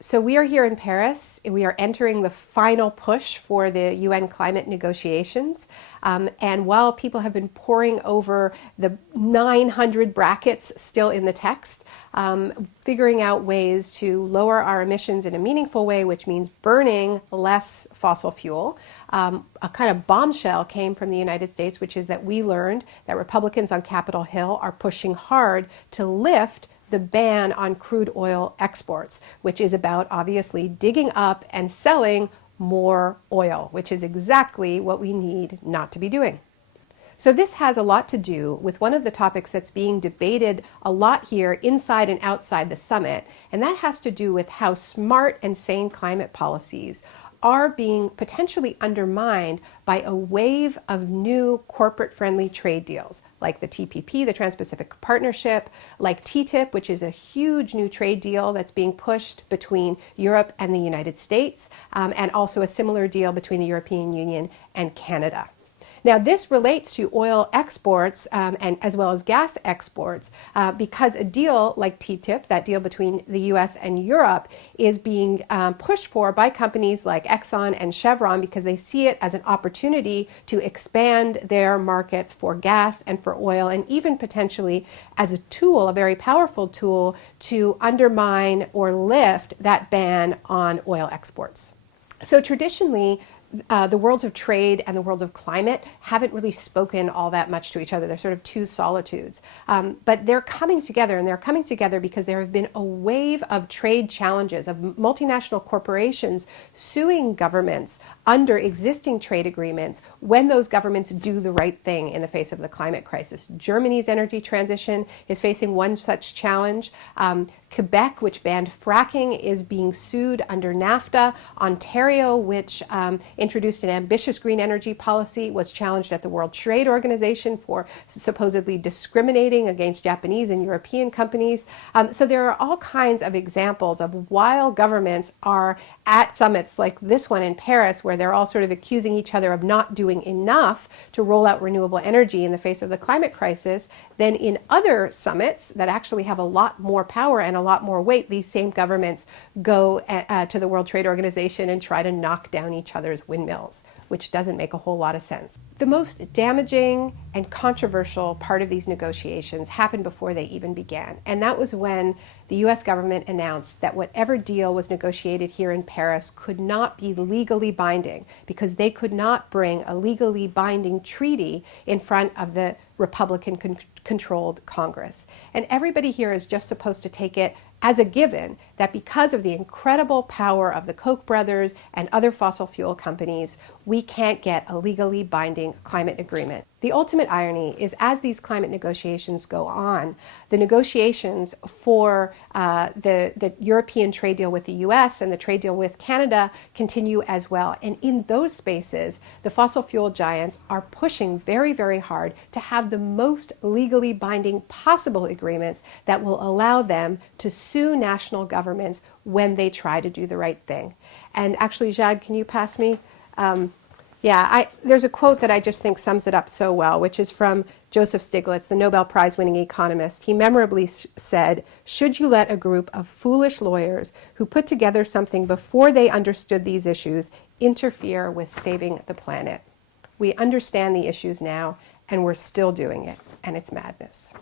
So we are here in Paris. We are entering the final push for the UN climate negotiations. And while people have been poring over the 900 brackets still in the text, figuring out ways to lower our emissions in a meaningful way, which means burning less fossil fuel, a kind of bombshell came from the United States, which is that we learned that Republicans on Capitol Hill are pushing hard to lift the ban on crude oil exports, which is about obviously digging up and selling more oil, which is exactly what we need not to be doing. So this has a lot to do with one of the topics that's being debated a lot here inside and outside the summit, and that has to do with how smart and sane climate policies are being potentially undermined by a wave of new corporate-friendly trade deals, like the TPP, the Trans-Pacific Partnership, like TTIP, which is a huge new trade deal that's being pushed between Europe and the United States, and also a similar deal between the European Union and Canada. Now, this relates to oil exports and as well as gas exports because a deal like TTIP, that deal between the US and Europe, is being pushed for by companies like Exxon and Chevron because they see it as an opportunity to expand their markets for gas and for oil, and even potentially as a tool, a very powerful tool, to undermine or lift that ban on oil exports. So traditionally, the worlds of trade and the worlds of climate haven't really spoken all that much to each other. They're sort of two solitudes. But they're coming together, and they're coming together because there have been a wave of trade challenges, of multinational corporations suing governments under existing trade agreements when those governments do the right thing in the face of the climate crisis. Germany's energy transition is facing one such challenge. Quebec, which banned fracking, is being sued under NAFTA. Ontario, which introduced an ambitious green energy policy, was challenged at the World Trade Organization for supposedly discriminating against Japanese and European companies. So there are all kinds of examples of while governments are at summits like this one in Paris, where they're all sort of accusing each other of not doing enough to roll out renewable energy in the face of the climate crisis, then in other summits that actually have a lot more power and a lot more weight, these same governments go to the World Trade Organization and try to knock down each other's windmills, which doesn't make a whole lot of sense. The most damaging and controversial part of these negotiations happened before they even began, and that was when the US government announced that whatever deal was negotiated here in Paris could not be legally binding because they could not bring a legally binding treaty in front of the Republican-controlled Congress. And everybody here is just supposed to take it as a given that because of the incredible power of the Koch brothers and other fossil fuel companies, we can't get a legally binding climate agreement. The ultimate irony is as these climate negotiations go on, the negotiations for the European trade deal with the US and the trade deal with Canada continue as well. And in those spaces, the fossil fuel giants are pushing very, very hard to have the most legally binding possible agreements that will allow them to sue national governments when they try to do the right thing. And actually, Jad, can you pass me? There's a quote that I just think sums it up so well, which is from Joseph Stiglitz, the Nobel Prize-winning economist. He memorably said, "Should you let a group of foolish lawyers who put together something before they understood these issues interfere with saving the planet?" We understand the issues now, and we're still doing it, and it's madness.